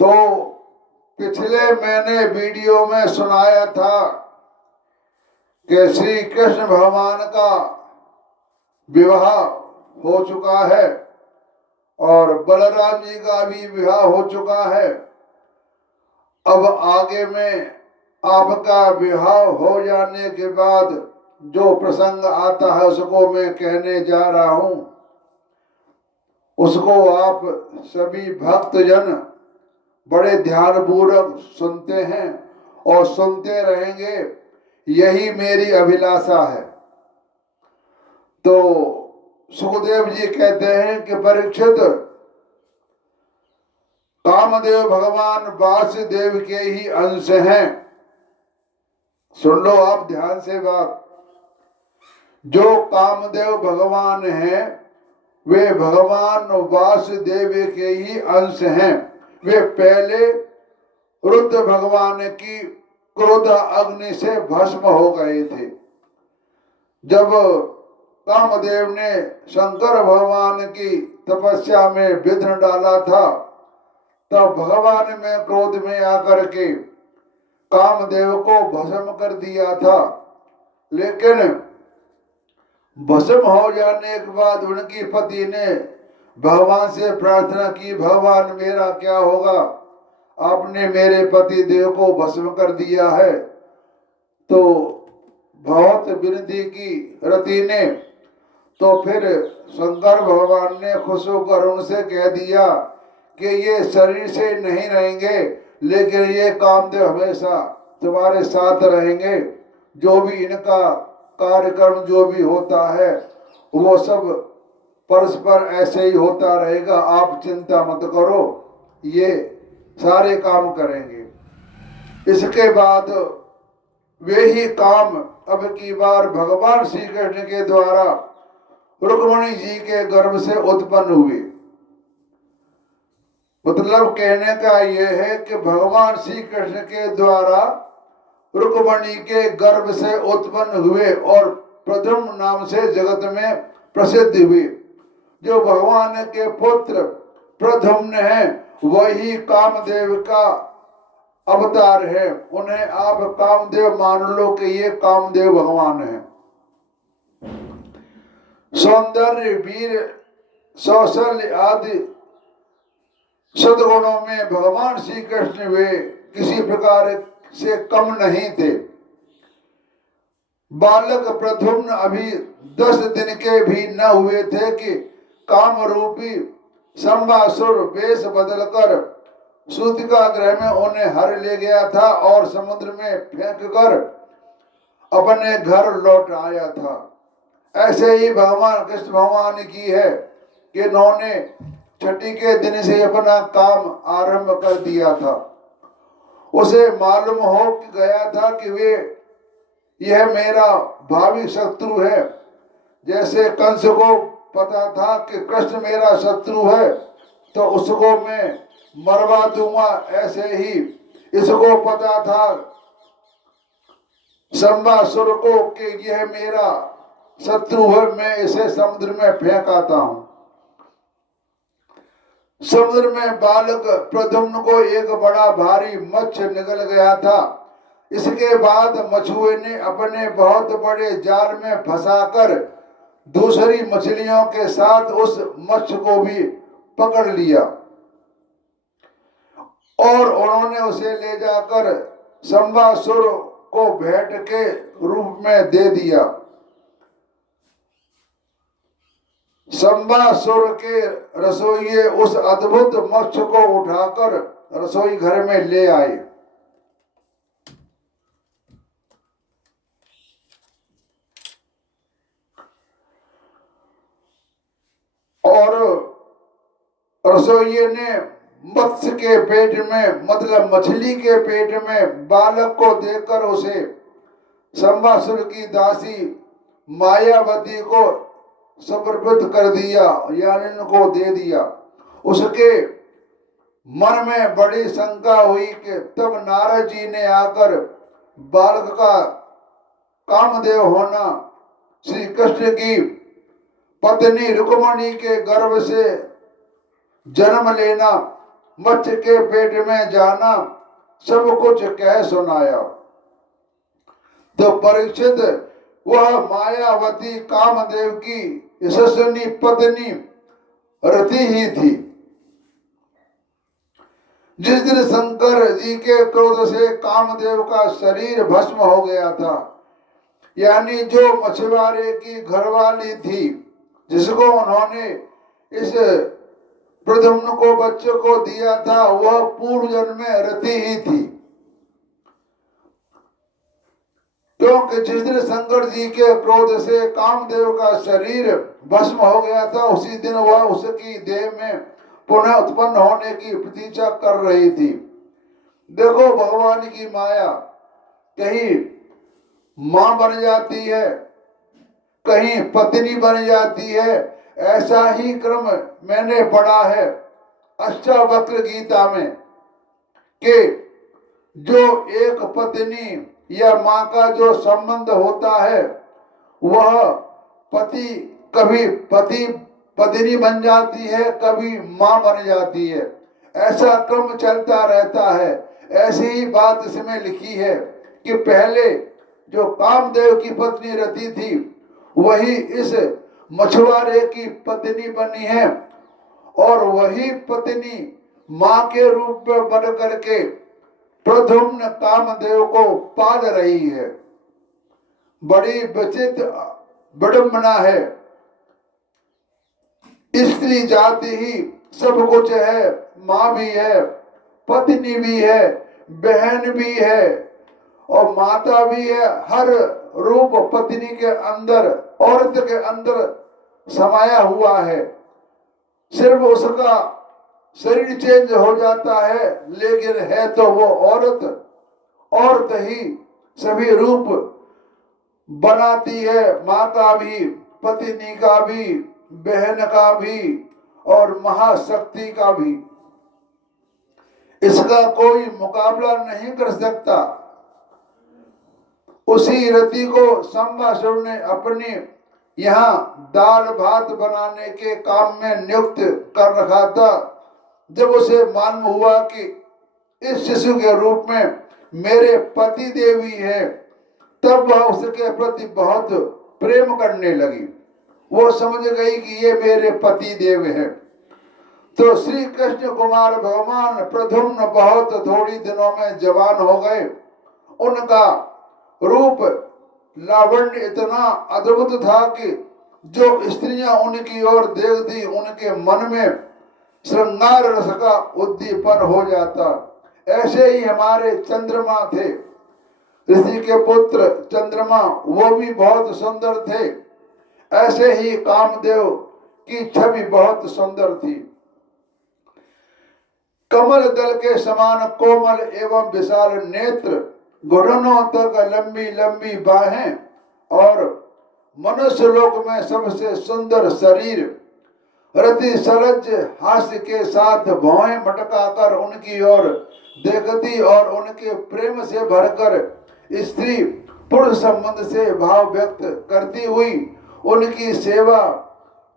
तो पिछले मैंने वीडियो में सुनाया था कि श्री कृष्ण भगवान का विवाह हो चुका है और बलराम जी का भी विवाह हो चुका है। अब आगे में आपका विवाह हो जाने के बाद जो प्रसंग आता है उसको मैं कहने जा रहा हूं। उसको आप सभी भक्तजन बड़े ध्यानपूर्वक सुनते हैं और सुनते रहेंगे, यही मेरी अभिलाषा है। तो सुखदेव जी कहते हैं कि परीक्षित, कामदेव भगवान वासुदेव के ही अंश हैं। सुन लो आप ध्यान से बात। जो कामदेव भगवान हैं वे भगवान वासुदेव के ही अंश हैं। वे पहले रुद्र भगवान की क्रोध अग्नि से भस्म हो गए थे। जब कामदेव ने शंकर भगवान की तपस्या में विघ्न डाला था, तब भगवान में क्रोध में आकर के कामदेव को भस्म कर दिया था। लेकिन भस्म हो जाने के बाद उनकी पति ने भगवान से प्रार्थना की, भगवान मेरा क्या होगा, आपने मेरे पति देव को भस्म कर दिया है। तो बहुत विनती की रति ने, तो फिर शंकर भगवान ने खुश होकर उनसे कह दिया कि ये शरीर से नहीं रहेंगे, लेकिन ये कामदेव हमेशा तुम्हारे साथ रहेंगे। जो भी इनका कार्यक्रम जो भी होता है वो सब परस्पर ऐसे ही होता रहेगा, आप चिंता मत करो, ये सारे काम करेंगे। इसके बाद वे ही काम अब की बार भगवान श्री कृष्ण के द्वारा रुक्मिणी जी के गर्भ से उत्पन्न हुए। मतलब कहने का यह है कि भगवान श्री कृष्ण के द्वारा रुक्मिणी के गर्भ से उत्पन्न हुए और प्रद्युम्न नाम से जगत में प्रसिद्ध हुए। जो भगवान के पुत्र प्रद्युम्न है वही कामदेव का अवतार है। उन्हें आप कामदेव मान लो कि ये कामदेव भगवान है। सौंदर्य, वीर, कौशल्य आदि सद्गुणों में भगवान श्री कृष्ण वे किसी प्रकार से कम नहीं थे। बालक प्रद्युम्न अभी 10 दिन के भी न हुए थे कि काम रूपी संवासुर वेश बदलकर सूतिका ग्रह में उन्हें हर ले गया था और समुद्र में फेंककर अपने घर लौट आया था। ऐसे ही भगवान कृष्ण भगवान की है कि इन्होंने छठी के दिन से अपना काम आरंभ कर दिया था। उसे मालूम हो गया था कि वे यह मेरा भावी शत्रु है। जैसे कंस को पता था कि कृष्ण मेरा शत्रु है तो उसको मैं मरवा दूंगा, ऐसे ही इसको पता था संवासुर को कि यह मेरा शत्रु है, मैं इसे समुद्र में फेंक आता हूं। समुद्र में बालक प्रद्युम्न को एक बड़ा भारी मत्स्य निकल गया था। इसके बाद मछुए ने अपने बहुत बड़े जाल में फंसाकर दूसरी मछलियों के साथ उस मत्स्य को भी पकड़ लिया और उन्होंने उसे ले जाकर संवासुर को भेंट के रूप में दे दिया। संवासुर के रसोइये उस अद्भुत मत्स्य को उठाकर रसोई घर में ले आए और रसोइये ने मत्स्य के पेट में, मतलब मछली के पेट में बालक को देकर उसे संवासुर की दासी मायावती को समर्पित कर दिया, यानी उनको दे दिया। उसके मन में बड़ी शंका हुई कि तब नारद जी ने आकर बालक का कामदेव होना, श्री कृष्ण की पत्नी रुक्मिणी के गर्भ से जन्म लेना मत्स्य के पेट में जाना, सब कुछ कह सुनाया। तो परीक्षित वह मायावती कामदेव की यशस्विनी पत्नी रति ही थी। जिस दिन शंकर जी के क्रोध से कामदेव का शरीर भस्म हो गया था, यानी जो मछुआरे की घरवाली थी जिसको उन्होंने इस प्रद्युम्न को बच्चे को दिया था, वह पूर्व जन्म में रति ही थी। क्योंकि जिस दिन शंकर जी के क्रोध से कामदेव का शरीर भस्म हो गया था, उसी दिन वह उसकी देह में पुनः उत्पन्न होने की प्रतीक्षा कर रही थी। देखो भगवान की माया, कहीं मां बन जाती है, कहीं पत्नी बन जाती है। ऐसा ही क्रम मैंने पढ़ा है अष्टावक्र गीता में कि जो एक पत्नी या मां का जो संबंध होता है, वह पति कभी पत्नी बन जाती है, कभी मां बन जाती है। ऐसा क्रम चलता रहता है। ऐसी ही बात इसमें लिखी है कि पहले जो कामदेव की पत्नी रति थी, वही इस मछुआरे की पत्नी बनी है, और वही पत्नी मां के रूप में बन करके प्रद्युम्न कामदेव को पाल रही है। बड़ी विचित्र विडंबना है। स्त्री जाति ही सब कुछ है, मां भी है, पत्नी भी है, बहन भी है और माता भी है। हर रूप पत्नी के अंदर, औरत के अंदर समाया हुआ है। सिर्फ उसका शरीर चेंज हो जाता है, लेकिन है तो वो औरत ही सभी रूप बनाती है। माँ का भी, पत्नी का भी, बहन का भी और महाशक्ति का भी। इसका कोई मुकाबला नहीं कर सकता। उसी रति को संबासुर ने अपने यहाँ दाल भात बनाने के काम में नियुक्त कर रखा था। जब उसे मालूम हुआ कि इस शिशु के रूप में मेरे पति देवी है, तब वह उसके प्रति बहुत प्रेम करने लगी। वो समझ गई कि ये मेरे पति देव है। तो श्री कृष्ण कुमार भगवान प्रद्युम्न बहुत थोड़ी दिनों में जवान हो गए। उनका रूप लावण्य इतना अद्भुत था कि जो स्त्रियां उनकी ओर देखती, उनके मन में श्रृंगार रस का उद्दीपन हो जाता। ऐसे ही हमारे चंद्रमा थे, ऋषि के पुत्र चंद्रमा, वो भी बहुत सुंदर थे। ऐसे ही कामदेव की छवि बहुत सुंदर थी। कमल दल के समान कोमल एवं विशाल नेत्र, घुटनों तक लंबी लंबी बाहें और मनुष्य लोक में सबसे सुंदर शरीर। रति सरज हास्य के साथ भौहें मटकाकर उनकी ओर देखती और उनके प्रेम से भरकर स्त्री पुरुष संबंध से भाव व्यक्त करती हुई उनकी सेवा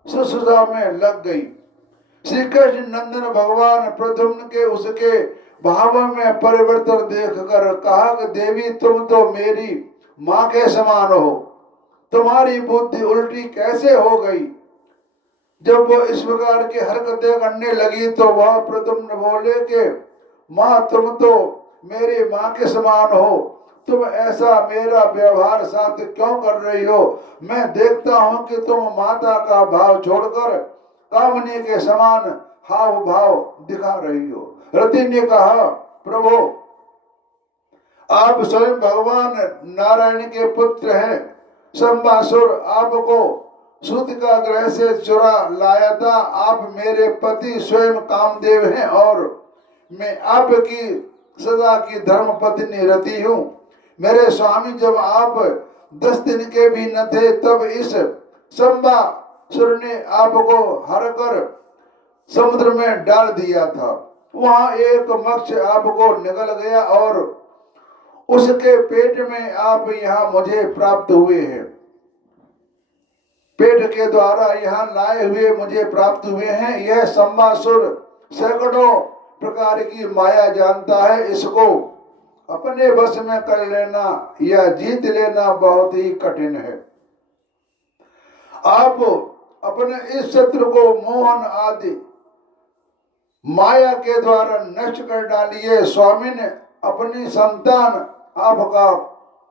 शुश्रूषा में लग गई। श्री कृष्ण नंदन भगवान प्रद्युम्न के उसके भाव में परिवर्तन देखकर कहा कि देवी, तुम तो मेरी माँ के समान हो, तुम्हारी बुद्धि उल्टी कैसे हो गई। जब वो इस प्रकार की हरकतें करने लगी तो वह प्रद्युम्न बोले कि माँ, तुम तो मेरी माँ के समान हो, तुम ऐसा मेरा व्यवहार साथ क्यों कर रही हो। मैं देखता हूँ कि तुम माता का भाव छोड़कर कामनी के समान हाव भाव दिखा रही हो। रति ने कहा, प्रभु, आप स्वयं भगवान नारायण के पुत्र हैं। संबासुर आपको सूतिका गृह से चुरा लाया था। आप मेरे पति स्वयं कामदेव हैं और मैं आपकी सदा की धर्म पत्नी रति हूँ। मेरे स्वामी, जब आप 10 दिन के भी न थे, तब इस संबासुर ने आपको हर कर समुद्र में डाल दिया था। वहां एक मत्स्य आपको निगल गया और उसके पेट में आप यहाँ मुझे प्राप्त हुए हैं। पेट के द्वारा यहाँ लाए हुए मुझे प्राप्त हुए हैं। यह संबासुर सैकड़ों प्रकार की माया जानता है, इसको अपने बस में कर लेना या जीत लेना बहुत ही कठिन है। आप अपने इस शत्रु को मोहन आदि माया के द्वारा नष्ट कर डालिए। स्वामी ने अपनी संतान आपका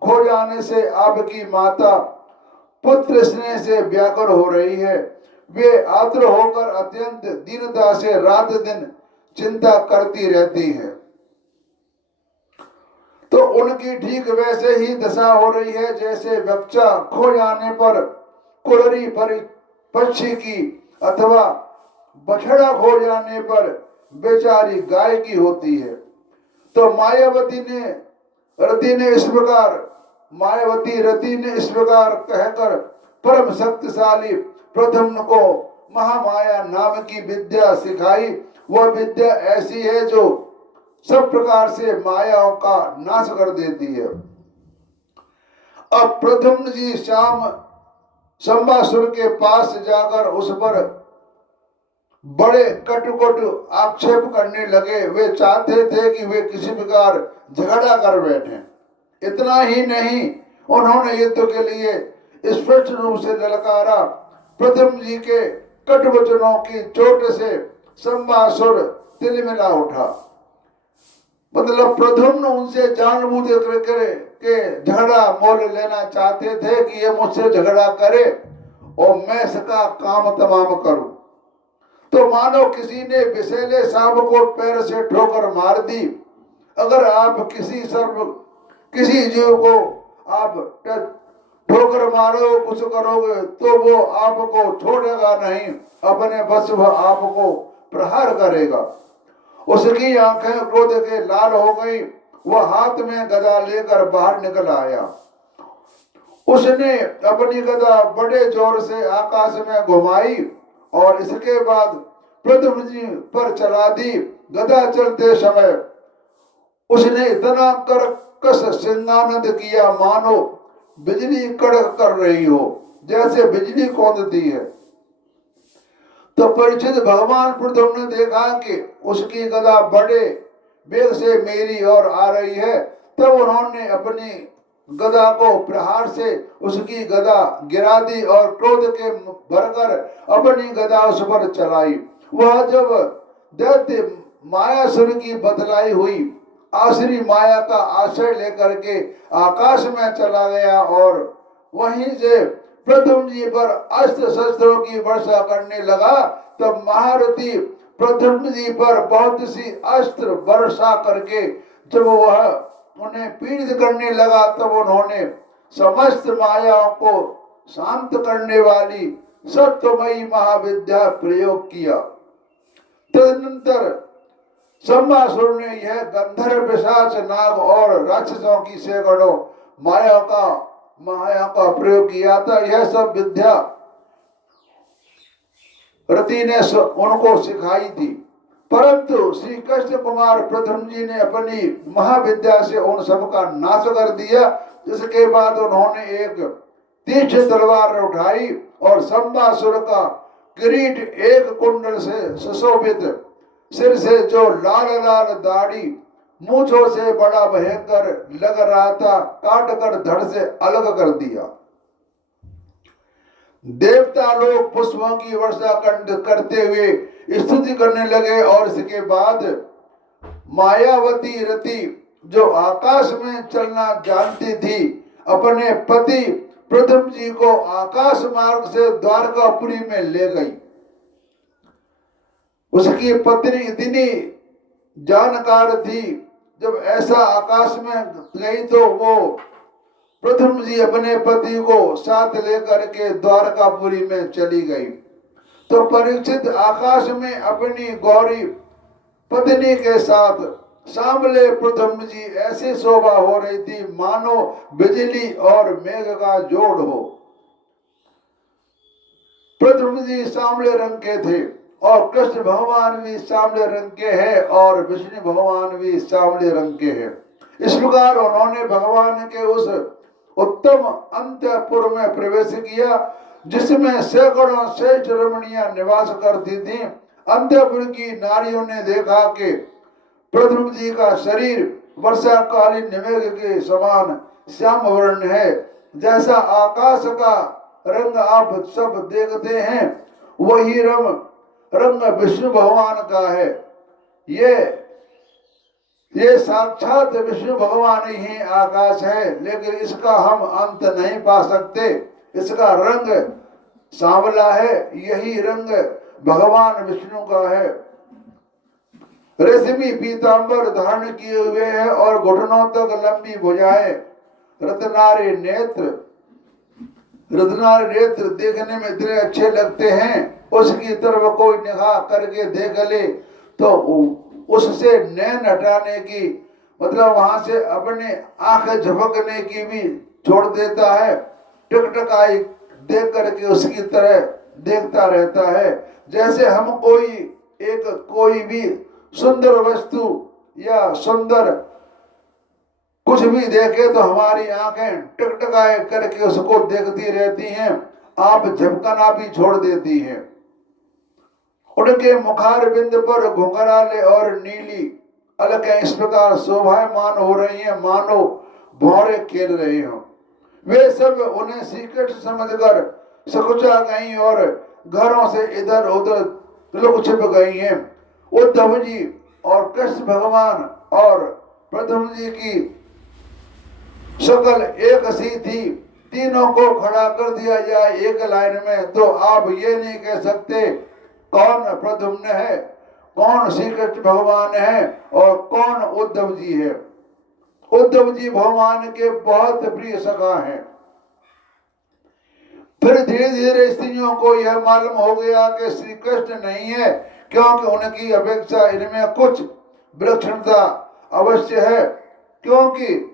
खो जाने से आपकी माता पुत्र स्नेह से व्याकुल हो रही है। वे आतुर होकर अत्यंत दीनता से रात दिन चिंता करती रहती है। तो उनकी ठीक वैसे ही दशा हो रही है जैसे बच्चा खो जाने पर कुररी पक्षी की अथवा बछड़ा खो जाने पर बेचारी गाय की होती है। तो मायावती रति ने इस प्रकार कहकर परम शक्तिशाली प्रद्युम्न को महामाया नाम की विद्या सिखाई। वह विद्या ऐसी है जो सब प्रकार से मायाओं का नाश कर देती है। अब प्रद्युम्न जी शंबासुर के पास जाकर उस पर बड़े कटु आक्षेप करने लगे। वे चाहते थे कि वे किसी प्रकार झगड़ा कर बैठे। इतना ही नहीं, उन्होंने युद्ध के लिए स्पष्ट रूप से ललकारा। प्रद्युम्न जी के कटु वचनों की चोट से शंबासुर तिलमिला उठा। मतलब प्रद्युम्न उनसे जानबूझ के झगड़ा मोल लेना चाहते थे कि ये मुझसे झगड़ा करे और मैं इसका काम तमाम करूं। तो मानो किसी ने विषैले सांप को पैर से ठोकर मार दी। अगर आप किसी जीव को आप ठोकर मारो, कुछ करोगे तो वो आपको छोड़ेगा नहीं, अपने बस वह आपको प्रहार करेगा। उसकी आंखें क्रोध के लाल हो गई। वह हाथ में गदा लेकर बाहर निकल आया। उसने अपनी गदा बड़े जोर से आकाश में घुमाई और इसके बाद प्रद्युम्न जी पर चला दी। गदा चलते समय उसने इतना कर्कश सिंगानंद किया मानो बिजली कड़क कर रही हो, जैसे बिजली कौंधती है। तो परीक्षित भगवान प्रद्युम्न ने देखा कि उसकी गदा बड़े वेग से मेरी ओर आ रही है। तब उन्होंने अपनी गदा को प्रहार से उसकी गदा गिरा दी और क्रोध के भरकर अपनी गदा उस पर चलाई। वह जब दैत्य मायासुर की बदलाई हुई आसुरी माया का आश्रय लेकर के आकाश में चला गया और वहीं से प्रद्युम्न जी पर अस्त्र शस्त्रों की वर्षा करने लगा। तब महारथी प्रद्युम्न जी पर बहुत सी अस्त्र वर्षा करके जब वह उन्हें पीड़ित करने लगा, तब उन्होंने समस्त मायाओं को शांत करने वाली सत्यमयी महाविद्या प्रयोग किया। तदनंतर शंबासुर ने यह गंधर्व पिशाच नाग और राक्षसों की सैकड़ों माया का प्रयोग किया था। यह सब विद्या रति ने उनको सिखाई थी। परंतु श्री कृष्ण कुमार प्रद्युम्न जी ने अपनी महाविद्या से उन सबका नाश कर दिया। जिसके बाद उन्होंने एक तीक्ष्ण तलवार उठाई और शंबासुर का किरीट एक कुंडल से सुशोभित सिर से जो लाल लाल दाढ़ी मूंछों से बड़ा भयंकर लग रहा था, काट कर धड़ से अलग कर दिया। देवता लोग पुष्पों की वर्षा करते हुए स्तुति करने लगे और इसके बाद मायावती रति जो आकाश में चलना जानती थी, अपने पति प्रद्युम्न जी को आकाश मार्ग से द्वारकापुरी में ले गई। उसकी पत्नी इतनी जानकार थी, जब ऐसा आकाश में गई तो वो प्रद्युम्न जी अपने पति को साथ लेकर के द्वारकापुरी में चली गई। तो परीक्षित आकाश में अपनी गौरी पत्नी के साथ सांवले प्रद्युम्न जी ऐसी शोभा हो रही थी मानो बिजली और मेघ का जोड़ हो। प्रद्युम्न जी सांवले रंग के थे और कृष्ण भगवान भी सांवले रंग के हैं और विष्णु भगवान भी सांवले रंग के हैं। इस प्रकार उन्होंने भगवान के उस उत्तम अंतपुर में प्रवेश किया जिसमें सैकड़ों श्रेष्ठ रमणियां निवास करती थी। अंतपुर की नारियों ने देखा कि प्रद्युम्न जी का शरीर वर्षाकालीन मेघ के समान श्याम वर्ण है। जैसा आकाश का रंग आप सब देखते हैं, वही रंग विष्णु भगवान का है। ये साक्षात विष्णु भगवान ही आकाश है, लेकिन इसका हम अंत नहीं पा सकते। इसका रंग सांवला है, यही रंग भगवान विष्णु का है। रेशमी पीतांबर धारण किए हुए हैं और घुटनों तक लंबी भुजाएं, रत्नारे नेत्र देखने में इतने अच्छे लगते हैं, उसकी तरफ कोई निगाह करके देख ले तो उससे नैन हटाने की, मतलब वहां से अपने आंखें झपकने की भी छोड़ देता है। टकटकाई देख करके उसकी तरह देखता रहता है। जैसे हम कोई भी सुंदर वस्तु या सुंदर कुछ भी देखे तो हमारी आंखें टकटकाए करके उसको देखती रहती हैं, आप झपकना भी छोड़ देती हैं। उनके मुखार बिंद पर घुंघराले और नीली अलकें इस प्रकार शोभायमान हो रही हैं, मानो भौरे खेल रहे हो। वे सब उन्हें श्री कृष्ण समझकर सकुचा गई और घरों से इधर उधर लुक छिप गई हैं। उद्धव जी और कृष्ण भगवान और प्रद्युम्न जी की शकल एक सी थी। तीनों को खड़ा कर दिया जाए एक लाइन में तो आप ये नहीं कह सकते कौन प्रद्युम्न है, कौन श्री कृष्ण भगवान है और कौन उद्धव जी है। उद्धव जी भगवान के बहुत प्रिय सखा हैं। फिर धीरे धीरे स्त्रियों को यह मालूम हो गया कि श्री कृष्ण नहीं है, क्योंकि उनकी अपेक्षा इनमें कुछ विलक्षणता अवश्य है। क्योंकि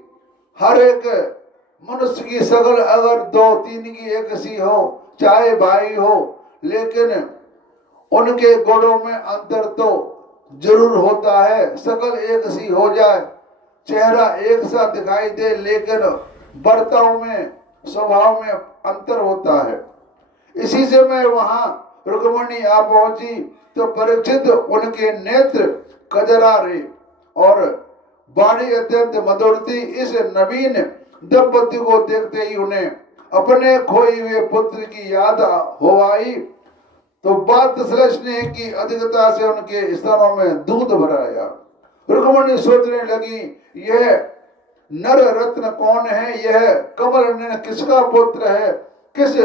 हर एक मनुष्य की शकल अगर दो तीन की एक सी हो, चाहे भाई हो, लेकिन उनके गुणों में अंतर तो जरूर होता है। शकल एक सी हो जाए, चेहरा एक सा दिखाई दे, लेकिन बर्ताव में, स्वभाव में अंतर होता है। इसी से मैं वहां रुक्मिणी आ पहुंची तो परीक्षित उनके नेत्र कजरारे और वाणी अत्यंत मधुर थी। इस नवीन दंपति को देखते ही उन्हें अपने खोए हुए पुत्र की याद हो आई, तो बात स्नेह की अधिकता से उनके स्तनों में दूध भराया। रुक्मिणी सोचने लगी, यह नर रत्न कौन है, यह कमल ने किसका पुत्र है, किस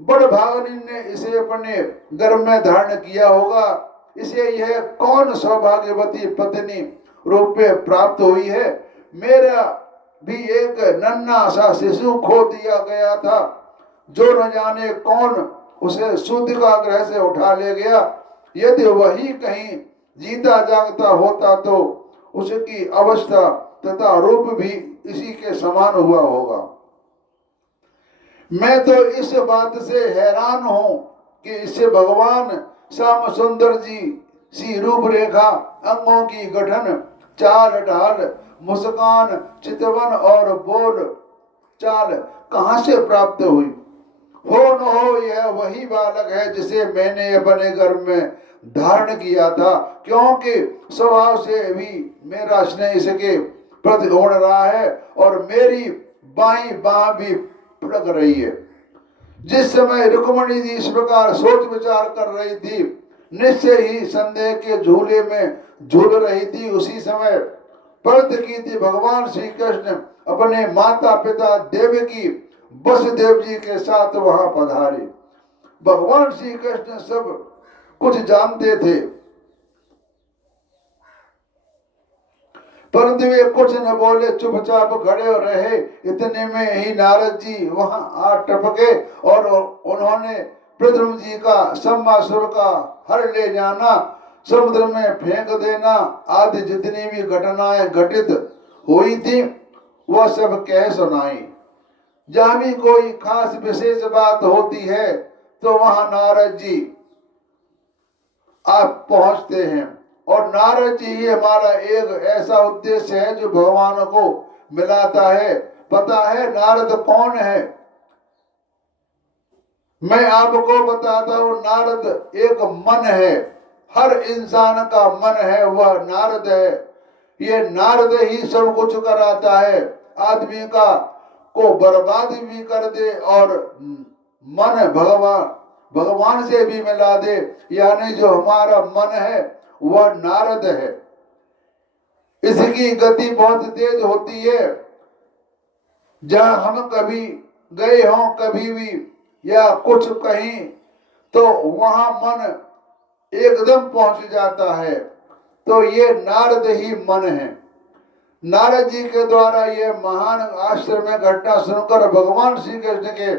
बड़भागिनी ने इसे अपने गर्भ में धारण किया होगा, इसे यह कौन सौभाग्यवती पत्नी रूप में प्राप्त हुई है। मेरा भी एक नन्हा सा शिशु खो दिया गया था, जो न जाने कौन उसे सूतिका ग्रह से उठा ले गया। यदि वही कहीं जीता जागता होता तो उसकी अवस्था तथा रूप भी इसी के समान हुआ होगा। मैं तो इस बात से हैरान हूं कि इससे भगवान श्याम सुंदर जी सी रूपरेखा, अंगों की गठन, चाल ढाल, मुस्कान, चितवन और बोल चाल कहां से प्राप्त हुई। हो न हो यह वही बालक है जिसे मैंने अपने गर्भ में धारण किया था, क्योंकि स्वभाव से भी मेरा स्नेह इसके प्रति उड़ रहा है और मेरी बाईं बाह भी फड़क रही है। जिस समय रुक्मिणी जी इस प्रकार सोच विचार कर रही थी, निश्चय ही संदेह के झूले में झूल रही थी, उसी समय प्रत की थी भगवान श्री कृष्ण अपने माता पिता देवकी वसुदेव जी के साथ वहां पधारे। भगवान श्री कृष्ण सब कुछ जानते थे, परंतु वे कुछ न बोले, चुपचाप खड़े रहे। इतने में ही नारद जी वहां आ टपके और उन्होंने प्रद्युम्न जी का सम्मासुर का हर ले जाना, समुद्र में फेंक देना आदि जितनी भी घटनाएं घटित हुई थी वह सब कह सुनाई। जहां भी कोई खास विशेष बात होती है तो वहां नारद जी आप पहुंचते हैं, और नारद जी ही हमारा एक ऐसा उद्देश्य है जो भगवान को मिलाता है। पता है नारद कौन है? मैं आपको बताता हूं, नारद एक मन है, हर इंसान का मन है वह नारद है। ये नारद ही सब कुछ कराता है, आदमी का को बर्बाद भी कर दे और मन भगवान से भी मिला दे। यानी जो हमारा मन है वह नारद है। इसकी गति बहुत तेज होती है। जहां हम कभी गए हों कभी भी या कुछ कहीं, तो वहां मन एकदम पहुंच जाता है। तो ये नारद ही मन है। नारद जी के द्वारा ये महान आश्रम में घटना सुनकर भगवान श्री कृष्ण के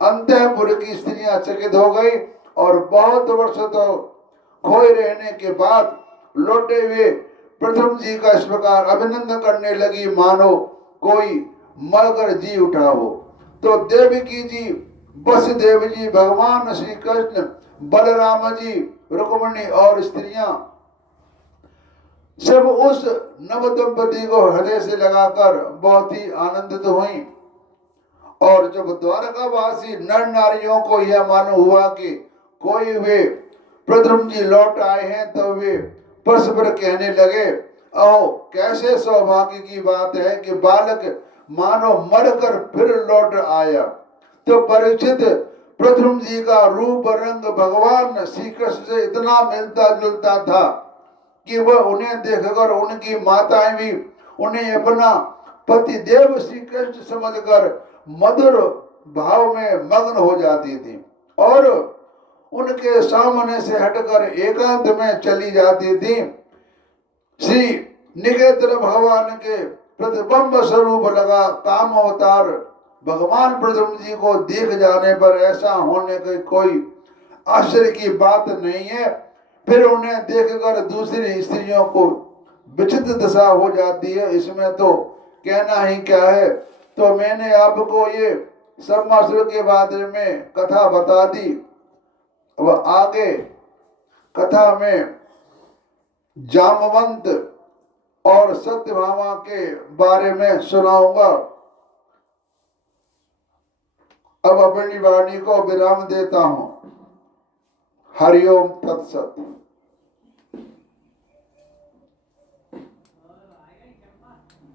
अंतःपुर की स्त्रियां चकित हो गई और बहुत वर्ष तो खोए रहने के बाद लौटे हुए प्रथम जी का इस प्रकार अभिनंदन करने लगी मानो कोई मरकर जी उठा हो। तो देवकी जी, वसुदेव जी, भगवान श्री कृष्ण, बलराम जी, रुक्मिणी और स्त्रियां सब उस नव दंपति को हृदय से लगाकर बहुत ही आनंदित हुई। और जब द्वारकावासी नर नारियों को यह मालूम हुआ कि कोई वे प्रथम जी लौट आए हैं, तो वे परस्पर कहने लगे, ओ कैसे सौभाग्य की बात है कि बालक मानो मरकर फिर लौट आया। तो परीक्षित प्रथम जी का रूप रंग भगवान श्री कृष्ण से इतना मिलता जुलता था कि वह उन्हें देखकर उनकी माताएं भी उन्हें अपना पति देव श्री कृष्ण समझकर मधुर भाव में मग्न हो जाती थी और उनके सामने से हटकर एकांत में चली जाती थी। श्री निकेतन भगवान के प्रतिबिंब स्वरूप लगा काम अवतार भगवान प्रथम जी को देख जाने पर ऐसा होने की कोई आश्चर्य की बात नहीं है। फिर उन्हें देखकर दूसरी स्त्रियों को विचित्र दशा हो जाती है, इसमें तो कहना ही क्या है। तो मैंने आपको ये सम्मासुर के बारे में कथा बता दी। अब आगे कथा में जामवंत और सत्यभामा के बारे में सुनाऊंगा। अब अपनी वाणी को विराम देता हूं। हरिओम तत्सत।